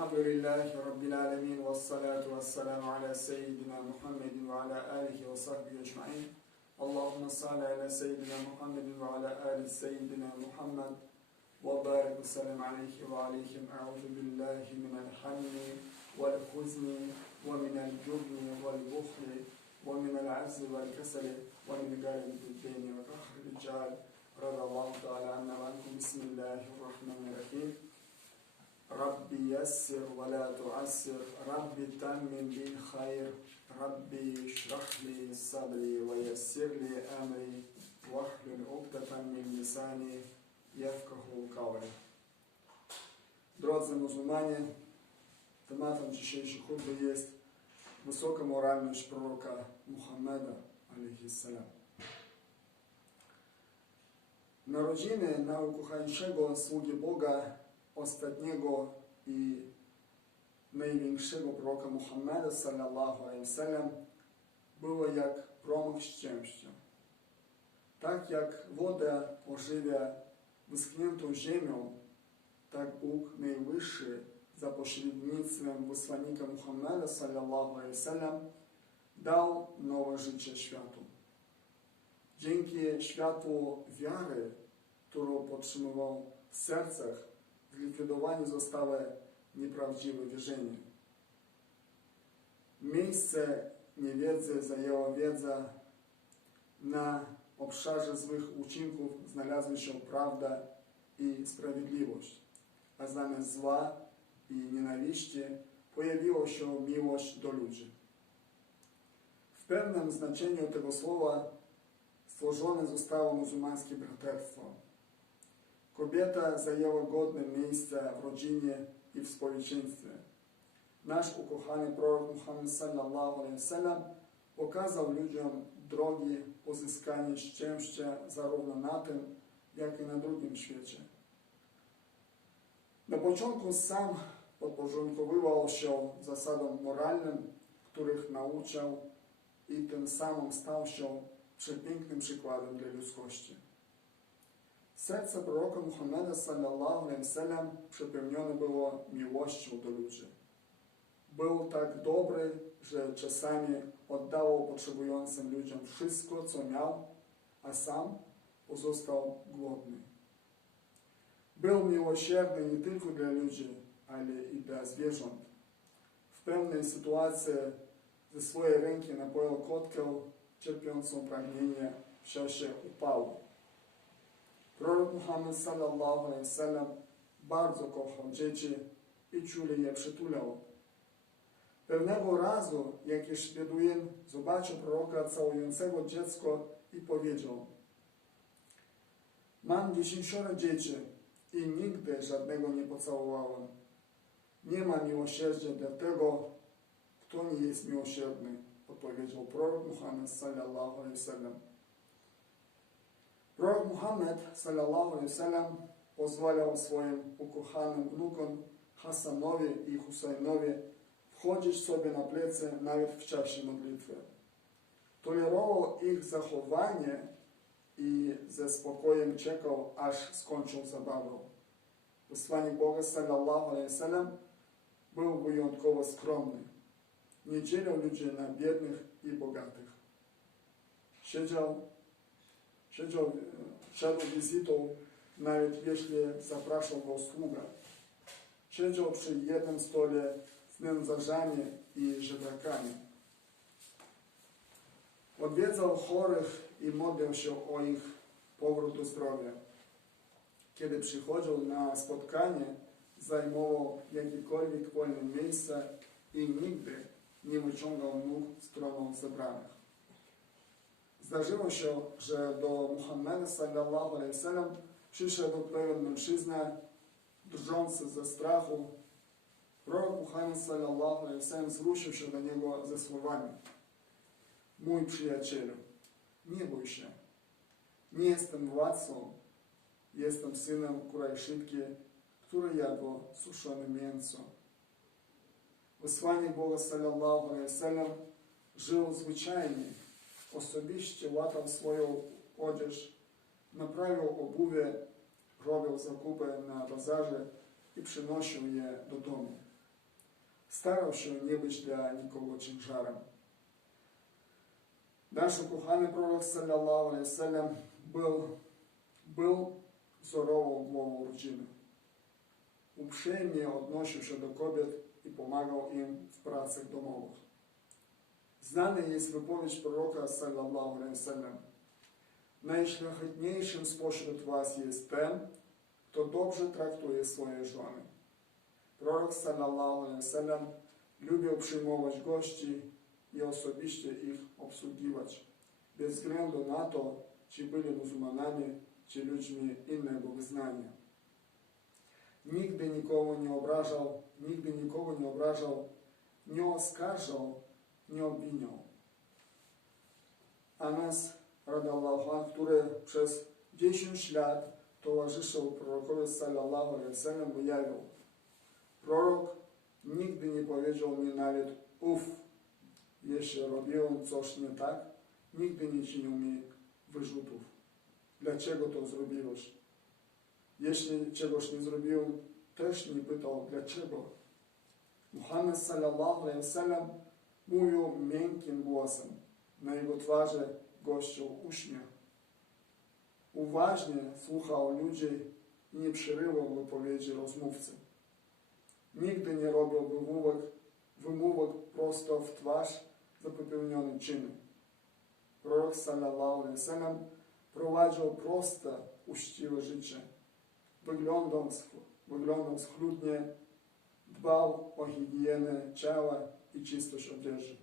الحمد لله رب العالمين والصلاة والسلام على سيدنا محمد وعلى آله وصحبه أجمعين. اللهم صل على سيدنا محمد وعلى آل سيدنا محمد وبارك وسلم عليه وعليهم. أعوذ بالله من الحم والحزن ومن الجبن والبخل ومن العجز والكسل ومن غلبة الدين وقهر الرجال. رضي الله تعالى عنا وعنكم بسم الله الرحمن الرحيم. Rabbi yassir wa la tu'assir, Rabbi tammim bil khair, Rabbi shrah li sadri wa yassir li amri, wahlul uqdatan min lisani yafqahu qawli. Дорогі мусульмане, тематом dzisiejszej худби є висока моральність пророка Мухаммеда, алейхіссалям. Narodziny najukochańszego sługi Boga ostatniego i największego proroka Muhammeda, sallallahu alaihi wasallam, było jak promyk szczęścia. Tak jak woda ożywia wyschniętą ziemią, tak Bóg Najwyższy za pośrednictwem wysłannika Muhammeda sallallahu alaihi wasallam dał nowe życie światu. Dzięki światłu wiary, którą podtrzymywał w sercach, zlikwidowane zostały nieprawdziwe wierzenie. Miejsce niewiedzy zajęła wiedza, na obszarze złych uczynków znalazły się prawda i sprawiedliwość, a zamiast zła i nienawiści pojawiła się miłość do ludzi. W pewnym znaczeniu tego słowa stworzone zostało muzułmańskie braterstwo. Kobieta zajęła godne miejsce w rodzinie i w społeczeństwie. Nasz ukochany prorok Muhammad sallallahu alaihi wasallam pokazał ludziom drogi pozyskania szczęścia zarówno na tym, jak i na drugim świecie. Na początku sam podporządkowywał się zasadom moralnym, których nauczał i tym samym stał się przepięknym przykładem dla ludzkości. Serce proroka Muhammada sallallahu alaihi wasallam przepełnione było miłością do ludzi. Był tak dobry, że czasami oddawał potrzebującym ludziom wszystko, co miał, a sam pozostał głodny. Był miłosierny nie tylko dla ludzi, ale i dla zwierząt. W pewnej sytuacji ze swojej ręki napoił kotkę cierpiącą pragnienie w czasie upału. Prorok Muhammad sallallahu alaihi wasallam bardzo kochał dzieci i czule je przytulał. Pewnego razu jakiś Beduin zobaczył proroka całującego dziecko i powiedział Mam dziesięcioro dzieci i nigdy żadnego nie pocałowałem. Nie ma miłosierdzia dla tego, kto nie jest miłosierny, odpowiedział prorok Muhammad sallallahu alaihi wasallam. Spokojem czekał, aż skończą zabawę. Wysłannik Boga sallallahu alaihi wasallam był wyjątkowo skromny. Nie dzielił ludzi na biednych i bogatych. Siedział, siedział, szedł wizytą, nawet jeśli zapraszał go sługa. Siedział przy jednym stole z nędzarzami i żebrakami. Odwiedzał chorych i modlił się o ich powrót do zdrowia. Kiedy przychodził na spotkanie, zajmował jakiekolwiek wolne miejsce i nigdy nie wyciągał nóg w stronę zebranych. Zdarzyło się, że do Muhammada sallallahu alaihi wasallam przyszedł pewien mężczyzna drżący ze strachu. Prorok Muhammad sallallahu alaihi wasallam zwrócił się do niego ze słowami Mój przyjacielu, nie bój się. Nie jestem władcą, jestem synem Kurajszydki, który jadł suszone mięso. Wysłannik Boga sallallahu alaihi wasallam żył zwyczajnie, osobiście łatał swoją odzież, naprawiał obuwie, robił zakupy na bazarze i przynosił je do domu. Starał się nie być dla nikogo ciężarem. Nasz ukochany prorok sallallahu alaihi wasallam był, był wzorową głową rodziny. Uprzejmie odnosił się do kobiet i pomagał im w pracach domowych. Znana jest wypowiedź proroka sallallahu alaihi wasallam. Najszlachetniejszym spośród was jest ten, kto dobrze traktuje swoje żony. Prorok sallallahu alaihi wasallam lubił przyjmować gości i osobiście ich obsługiwać, bez względu na to, czy byli muzułmanami, czy ludźmi innego wyznania. Nigdy nikogo nie obrażał, nigdy nikogo nie obrażał, nie oskarżał, nie obwiniał. Anas, radallahu anh, który przez 10 lat towarzyszył prorokowi sallallahu alaihi wasallam, prorok nigdy nie powiedział mi nawet uf, jeśli robiłem coś nie tak, nigdy nie czynił mi wyrzutów. Dlaczego to zrobiłeś? Jeśli czegoś nie zrobiłem, też nie pytał dlaczego. Muhammad sallallahu alaihi wasallam mówił miękkim głosem. Na jego twarzy gościł uśmiech. Uważnie słuchał ludzi i nie przerywał wypowiedzi rozmówcy. Nigdy nie robił wymówek, wymówek prosto w twarz za popełnione czyny. Prorok sallallahu alaihi wasallam prowadził proste, uczciwe życie. Wyglądał schludnie, dbał o higienę ciała i czystość odzieży.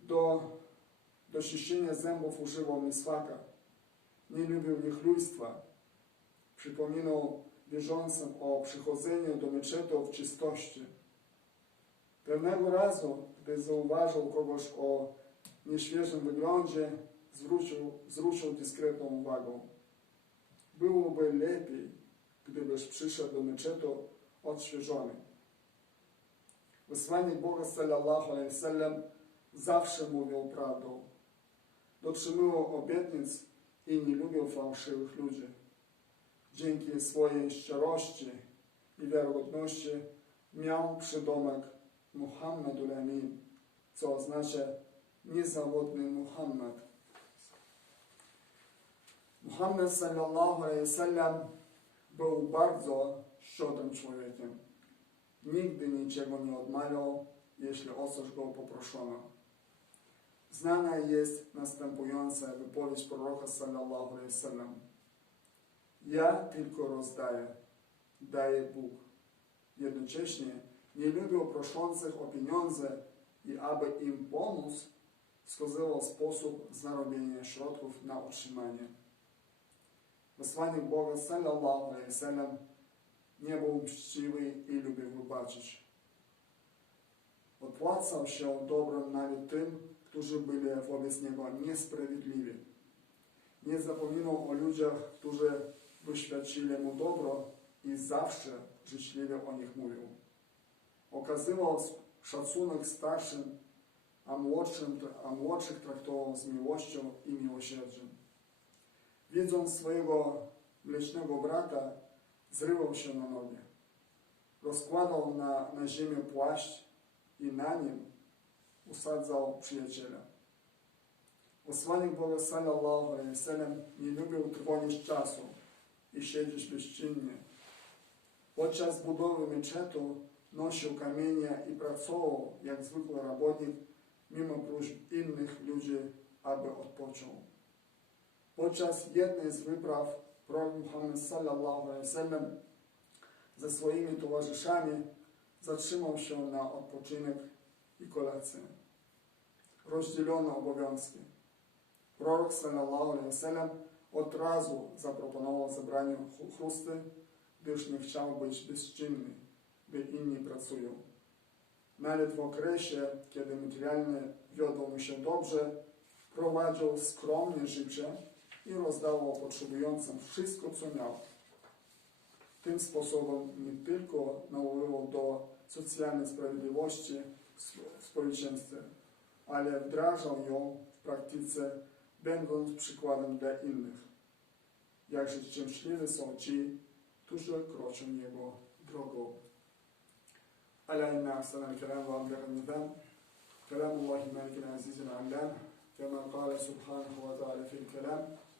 Do, do czyszczenia zębów używał miswaka. Nie lubił niechlujstwa. Przypominał wierzącym o przychodzeniu do meczetu w czystości. Pewnego razu, gdy zauważył kogoś o nieświeżym wyglądzie, zwrócił, zwrócił dyskretną uwagę. Byłoby lepiej, gdybyś przyszedł do meczetu odświeżony. Wysłannik Boga sallallahu alaihi wasallam zawsze mówił prawdę. Dotrzymywał obietnic i nie lubił fałszywych ludzi. Dzięki swojej szczerości i wiarygodności miał przydomek Muhammadul Amin, co oznacza niezawodny Muhammad. Muhammad sallallahu alaihi wasallam był bardzo szczodrym człowiekiem. Nigdy niczego nie odmawiał, jeśli o coś go poproszono. Znana jest następująca wypowiedź proroka sallallahu alaihi wasallam. Ja tylko rozdaję, daje Bóg. Jednocześnie nie lubił proszących o pieniądze i aby im pomóc, wskazywał sposób zarobienia środków na utrzymanie. Wysłannik Boga sallallahu alaihi wasallam nie był mściwy i lubił wybaczyć. Odpłacał się dobrem nawet tym, którzy byli wobec niego niesprawiedliwi. Nie zapominał o ludziach, którzy wyświadczyli mu dobro i zawsze życzliwie o nich mówił. Okazywał szacunek starszym, a, młodszym, a młodszych traktował z miłością i miłosierdziem. Widząc swojego mlecznego brata, zrywał się na nogi. Rozkładał na, na ziemię płaszcz i na nim usadzał przyjaciela. Posłannik Boga sallallahu alaihi wasallam nie lubił trwonić czasu i siedzieć bezczynnie. Podczas budowy meczetu nosił kamienie i pracował jak zwykły robotnik, mimo próśb innych ludzi, aby odpoczął. Podczas jednej z wypraw prorok Muhammad sallallahu alaihi wasallam ze swoimi towarzyszami zatrzymał się na odpoczynek i kolację. Rozdzielono obowiązki. Prorok sallallahu alaihi wasallam od razu zaproponował zebranie chrusty, gdyż nie chciał być bezczynny, gdy inni pracują. Nawet w okresie, kiedy materialnie wiodło mu się dobrze, prowadził skromnie życie i rozdawał potrzebującym wszystko, co miał. Tym sposobem nie tylko nawoływał do socjalnej sprawiedliwości w społeczeństwie, ale wdrażał ją w praktyce, będąc przykładem dla innych. Jakże szczęśliwi są ci, którzy kroczą Jego drogą. ألا إن أحسن الكلام وأبلغ النظام كلام الله الملك العزيز العلام كما قال سبحانه وتعالى في الكلام